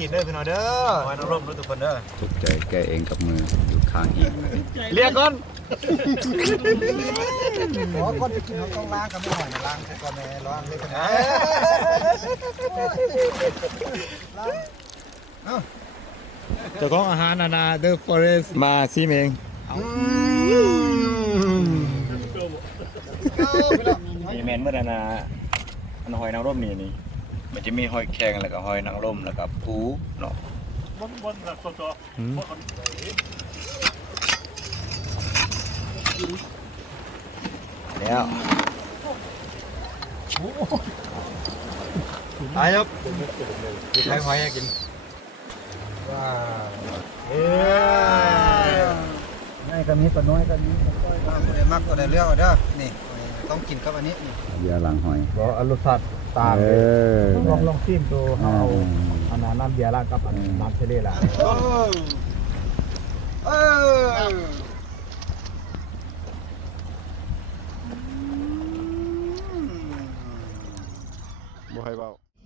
หินเด้อพี่น้องเด้อหอยนางรมทุกคนเด้อ ทุกใจแกเองกับมืออยู่ข้างหินเลย เรียกก่อน ขอคนจะกินเขาต้องล้างกับไม่หอยล้างก็แม่ล้างเลยกันนะ เจ้าของอาหารนานาเดอะฟอเรสต์มาซิเอง มีเมนเมื่อนาอันหอยนางรมนี่มันจะมีหอยแครงแล้วก็หอยนางรมแล้วก็ปูเนาะแล้ว ตายครับกินหอยกินว้าวเอ้ย ไม่ก็มีตัวน้อยก็มีตัวน้อยตัวใดมักตัวใดเลือกเอาเด้อนี่ต้องกินกับอันนี้นี่ เบียร์หลังหอย ก็อรสชาติต่างเลยลองชิมดูเอาอันนั้นน้ำเบียร์ละกับน้ำทะเลละ เออ